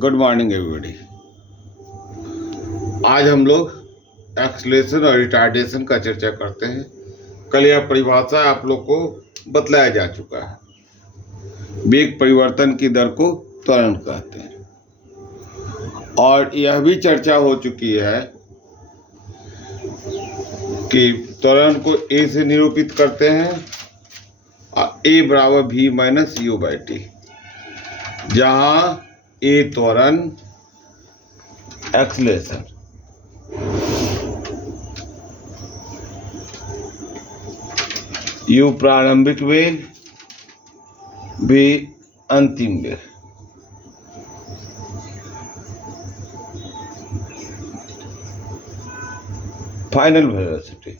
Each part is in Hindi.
Good morning everybody. आज हम लोग एक्सेलरेशन और रिटार्डेशन का चर्चा करते हैं। कल यह परिभाषा आप लोग को बतलाया जा चुका है। वेग परिवर्तन की दर को त्वरण कहते हैं और यह भी चर्चा हो चुकी है कि त्वरण को ए से निरूपित करते हैं ए बराबर v minus you by T, जहाँ ए त्वरण, एक्सेलरेशन, यू प्रारंभिक वेग, भी अंतिम वेग। Final velocity.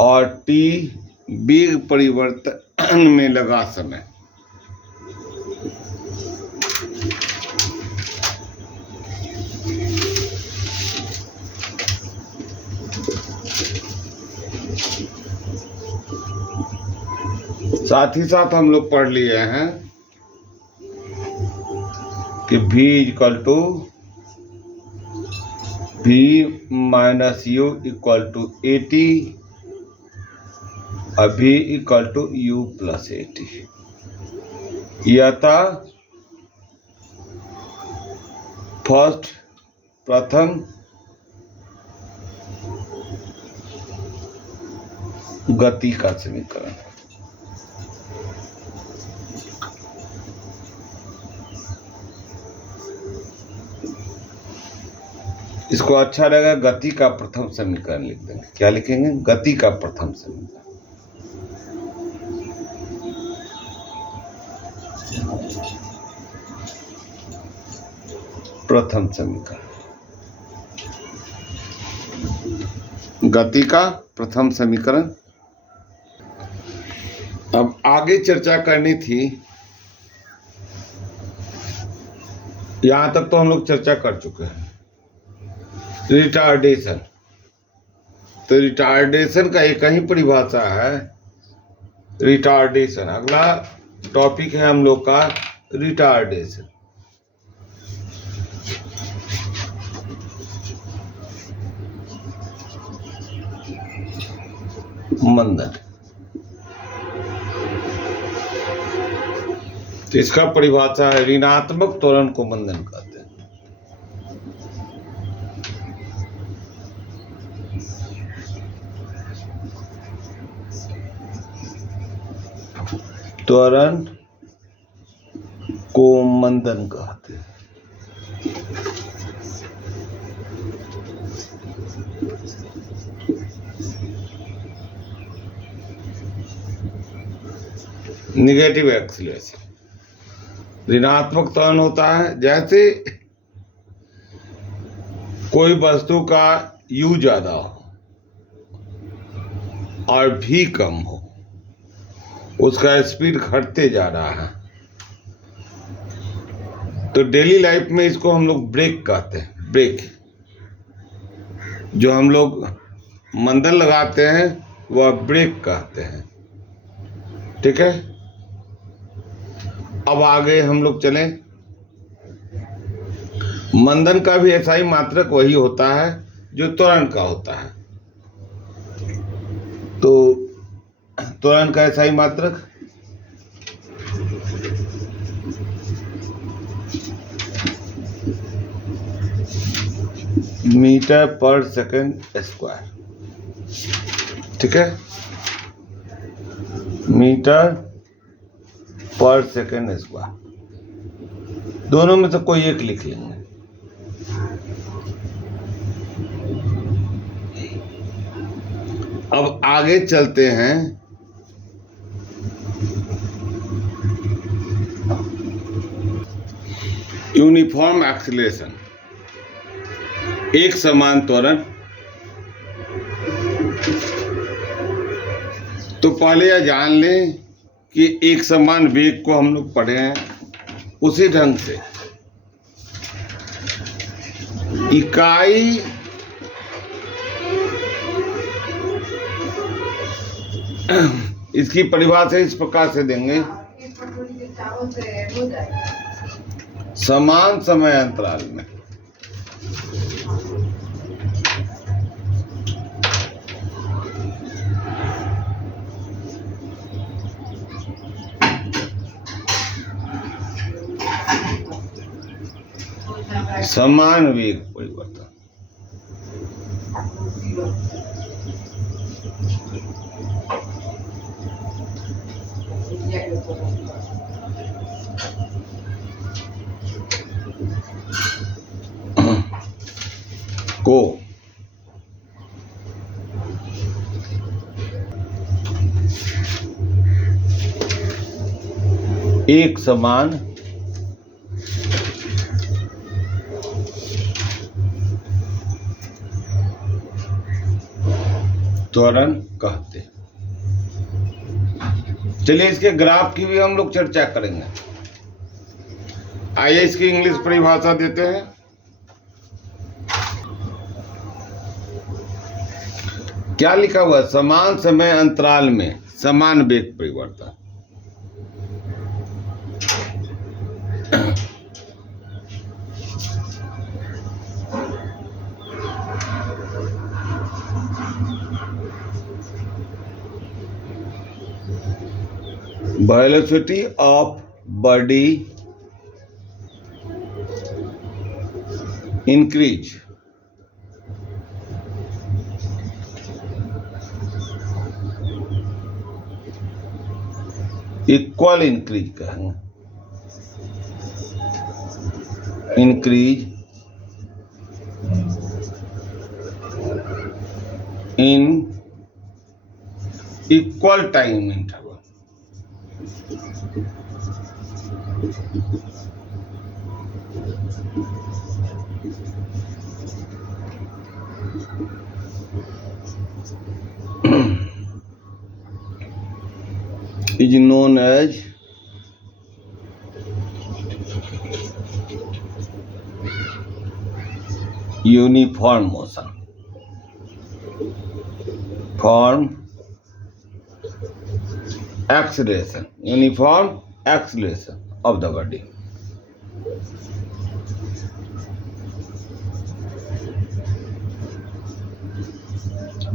और टी वेग परिवर्तन में लगा समय। साथ ही साथ हम लोग पढ़ लिए हैं कि v equal to v minus u equal to a t और v equal to u plus a t. यह था प्रथम गति का समीकरण। इसको अच्छा लगेगा, गति का प्रथम समीकरण लिख देंगे। क्या लिखेंगे? गति का प्रथम समीकरण। प्रथम समीकरण, गति का प्रथम समीकरण। अब आगे चर्चा करनी थी। यहां तक तो हम लोग चर्चा कर चुके हैं। रिटार्डेशन, तो रिटार्डेशन का एक ही परिभाषा है, रिटार्डेशन। अगला टॉपिक है हम लोग का रिटार्डेशन। मंदन। तो इसका परिभाषा है ऋणात्मक त्वरण को मंदन कहते हैं। त्वरण को मंदन कहते हैं। निगेटिव एक्सीलरेशन, ऋणात्मक त्वरण होता है। जैसे कोई वस्तु का u ज्यादा हो और v कम हो, उसका स्पीड घटते जा रहा है, तो डेली लाइफ में इसको हम लोग ब्रेक कहते हैं। ब्रेक, जो हम लोग मंदन लगाते हैं वह ब्रेक कहते हैं। ठीक है, अब आगे हम लोग चलें। मंदन का भी ऐसा ही मात्रक वही होता है जो त्वरण का होता है। तो त्वरण का ऐसा ही मात्रक मीटर पर सेकंड स्क्वायर। ठीक है, मीटर पर सेकंड स्क्वायर। दोनों में से कोई एक लिख लेंगे। अब आगे चलते हैं। यूनिफॉर्म एक्सीलरेशन, एक समान त्वरण। तो पहले यह जान लें कि एक समान वेग को हम लोग पढ़े हैं, उसी ढंग से इकाई इसकी परिभाषा इस प्रकार से देंगे, समान समय अंतराल में समान वेग परिवर्तन को एक समान त्वरण कहते हैं। चलिए इसके ग्राफ की भी हम लोग चर्चा करेंगे। आइए इसकी इंग्लिश परिभाषा देते हैं। क्या लिखा हुआ है? समान समय अंतराल में समान वेग परिवर्तन। Velocity of body increase equal increase कहेंगे, increase in equal time interval। is known as uniform motion, form acceleration, uniform acceleration of the body।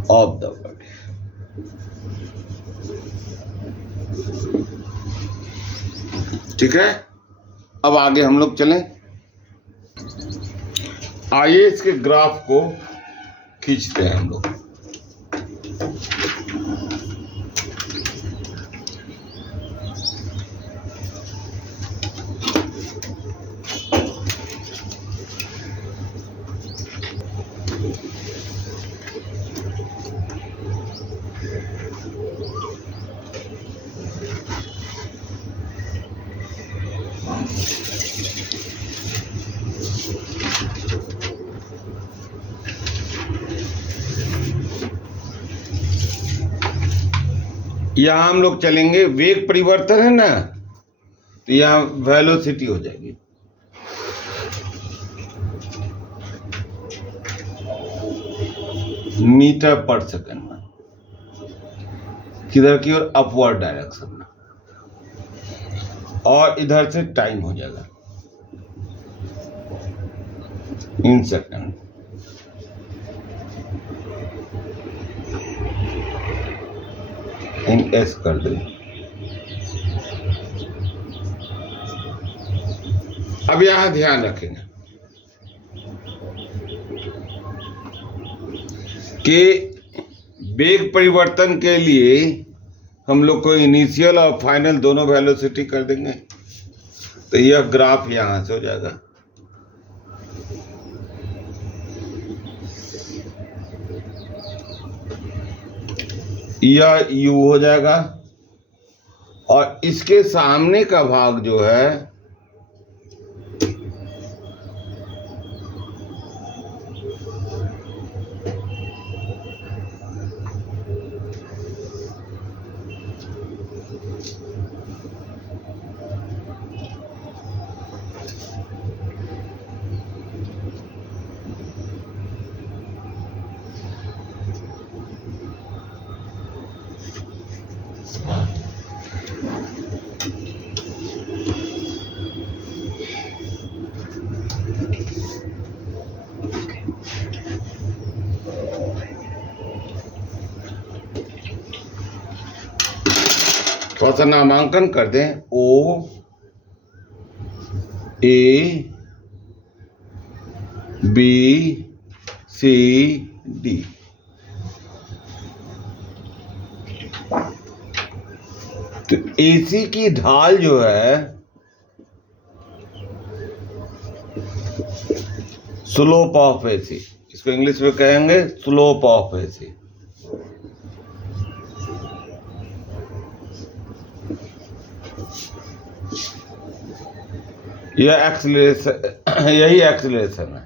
of the body। ठीक है, अब आगे हम लोग चलें। आइए इसके ग्राफ को खींचते हैं हम लोग। यहां हम लोग चलेंगे, वेग परिवर्तन है ना, तो यहां वेलोसिटी हो जाएगी। मीटर पर सेकंड में, किधर की ओर? अपवर्ड डायरेक्शन में। और इधर से टाइम हो जाएगा इन सेकंड। इन एस कर दे। अब यहां ध्यान रखेंगे कि वेग परिवर्तन के लिए हम लोग को इनिशियल और फाइनल दोनों वेलोसिटी कर देंगे, तो यह ग्राफ यहां से हो जाएगा। यह u हो जाएगा और इसके सामने का भाग जो है थोड़ा सा नामांकन कर दें। O A B C D। तो AC की ढाल जो है स्लोप ऑफ AC, इसको इंग्लिश में कहेंगे स्लोप ऑफ AC। यह एक्सीलरेशन, यही एक्सीलरेशन है।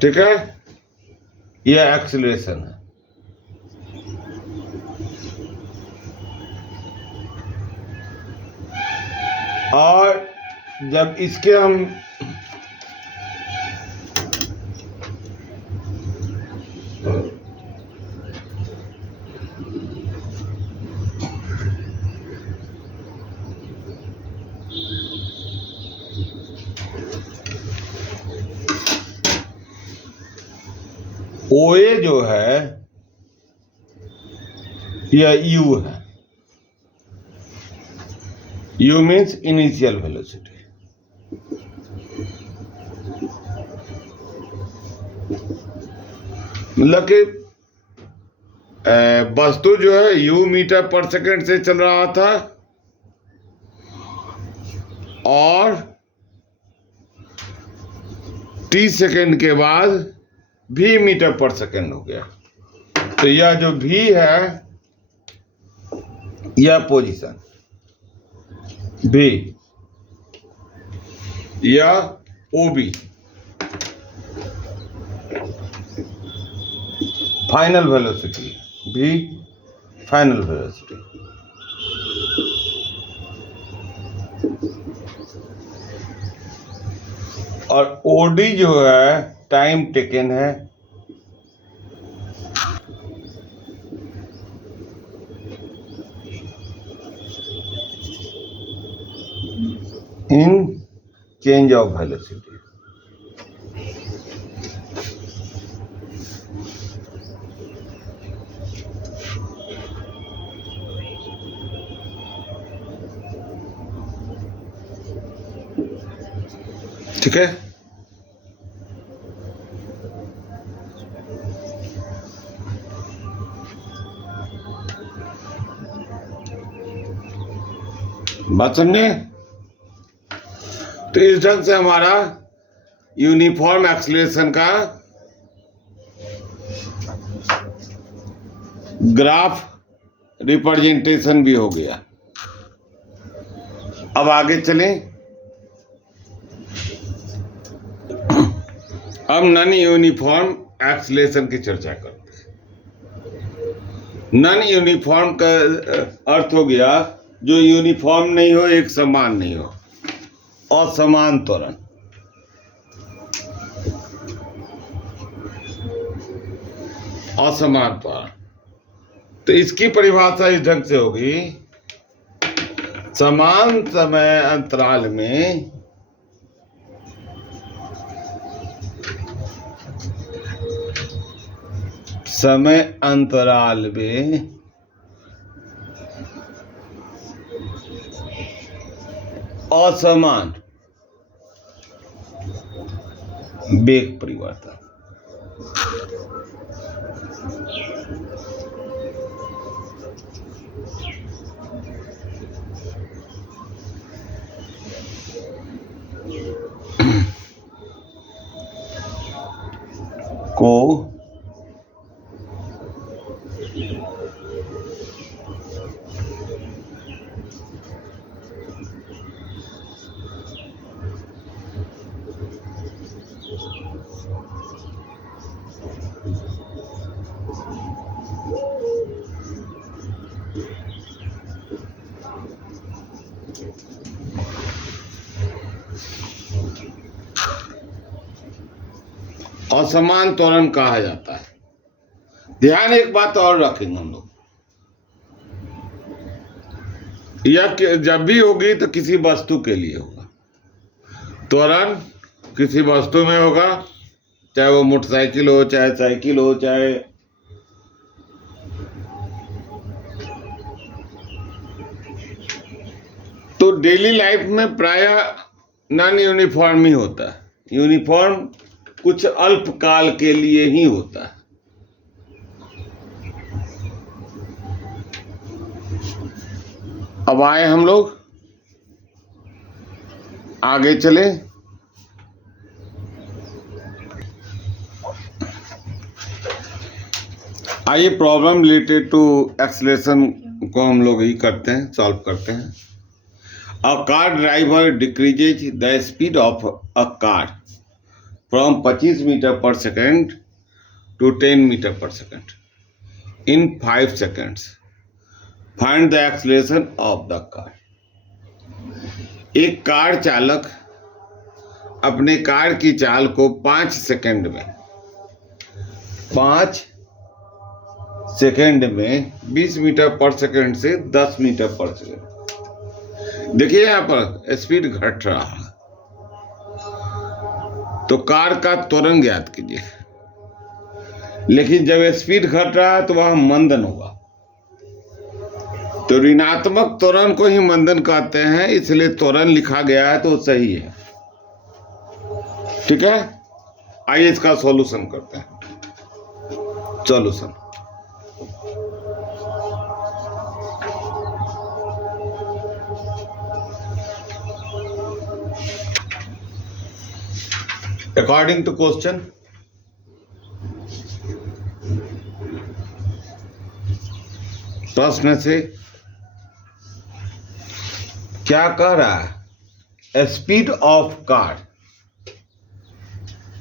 ठीक है, यह एक्सीलरेशन है। और जब इसके हम OA जो है यह U है। U means initial velocity. मतलब कि वस्तु जो है U मीटर पर सेकंड से चल रहा था और t सेकंड के बाद v मीटर पर सेकंड हो गया। तो यह जो v है यह पोजीशन v, या OB final velocity, v final velocity. और OD जो है टाइम टेकन है। इन चेंज ऑफ वेलोसिटी। ठीक है, बात समझे? तो इस ढंग से हमारा यूनिफॉर्म एक्सीलरेशन का ग्राफ रिप्रेजेंटेशन भी हो गया। अब आगे चलें। अब नॉन यूनिफॉर्म एक्सीलरेशन की चर्चा करते हैं। नॉन यूनिफॉर्म का अर्थ हो गया जो यूनिफॉर्म नहीं हो, एक समान नहीं हो, असमान त्वरण। असमान त्वरण, तो इसकी परिभाषा इस ढंग से होगी, समान समय अंतराल में समय अंतराल में असमान वेग परिवर्तन। को असमान त्वरण कहा जाता है। ध्यान एक बात और रखेंगे हम लोग, यह जब भी होगी तो किसी वस्तु के लिए होगा। त्वरण किसी वस्तु में होगा, चाहे वो मोटरसाइकिल हो, चाहे साइकिल हो, चाहे तो डेली लाइफ में प्रायः नॉन यूनिफॉर्म ही होता है। यूनिफॉर्म कुछ अल्पकाल के लिए ही होता है। अब आए हम लोग आगे चले। आइए प्रॉब्लम रिलेटेड टू एक्सेलरेशन को हम लोग ही करते हैं, सॉल्व करते हैं। A car driver decreases the speed of a car from 25 metre per second to 10 metre per second in 5 seconds. Find the acceleration of the car. एक कार चालक अपने कार की चाल को 5 सेकंड में 20 मीटर पर सेकंड से 10 मीटर पर सेकंड। देखिए यहां पर स्पीड घट रहा है, तो कार का त्वरण ज्ञात कीजिए। लेकिन जब स्पीड घट रहा है तो वह मंदन होगा, तो ऋणात्मक त्वरण को ही मंदन कहते हैं, इसलिए त्वरण लिखा गया है तो सही है। ठीक है, आइए इसका सॉल्यूशन करते हैं। सॉल्यूशन अकॉर्डिंग टू क्वेश्चन, प्रश्न से क्या कह रहा है? Speed of car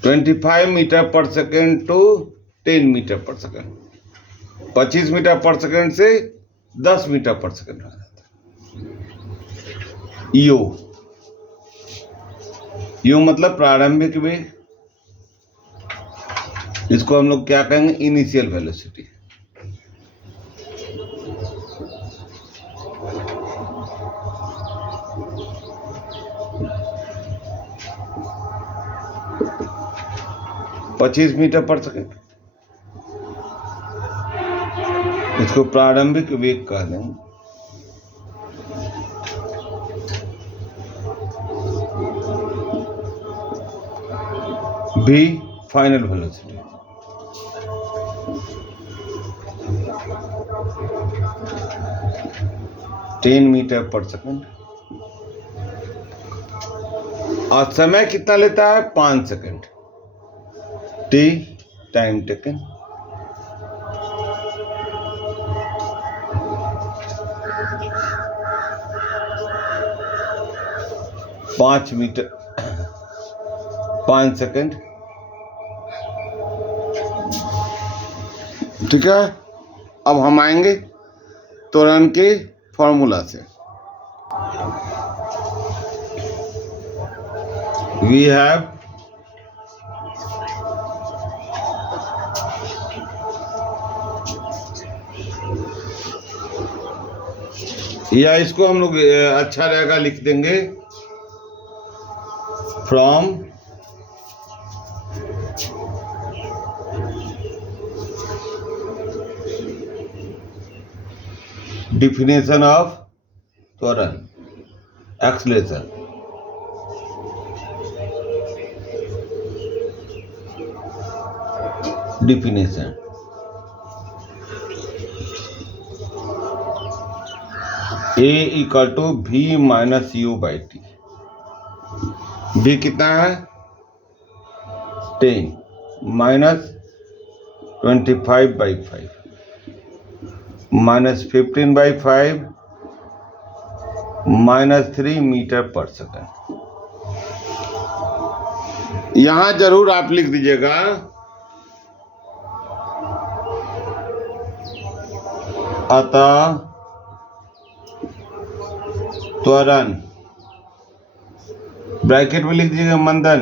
25 metre per second to 10 metre per second, 25 metre per second से 10 मीटर पर सेकेंड हो जाता है। यू मतलब प्रारंभिक वेग, इसको हम लोग क्या कहेंगे? Initial velocity. पच्चीस मीटर पर सेकेंड, इसको प्रारंभिक वेग कह देंगे। भी final velocity. Ten metre per second. और समय कितना लेता है? 5 सेकेंड। T time taken. पांच मीटर 5 सेकेंड। ठीक है, अब हम आएंगे त्वरण के फॉर्मूला से। वी हैव या इसको हम लोग अच्छा रहेगा लिख देंगे, फ्रॉम definition of त्वरण, acceleration. definition A equal to V minus U by t. V कितना है? 10 minus 25 by 5 minus 15 by 5 minus 3 metre per second. यहां जरूर आप लिख दीजिएगा अतः त्वरण, ब्रैकेट में लिख दीजिएगा मंदन,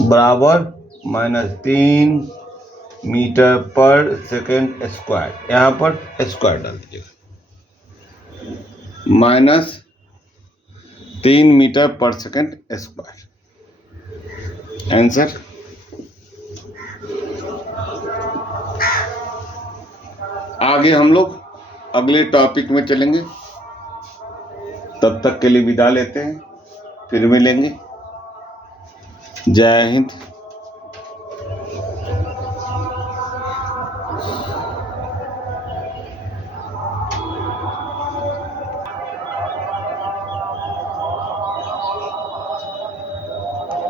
बराबर -3 मीटर पर सेकेंड स्क्वायर। यहाँ पर स्क्वायर डाल दीजिएगा। माइनस 3 मीटर पर सेकंड स्क्वायर। आंसर आगे हम लोग अगले टॉपिक में चलेंगे। तब तक के लिए विदा लेते हैं, फिर मिलेंगे। जय हिंद।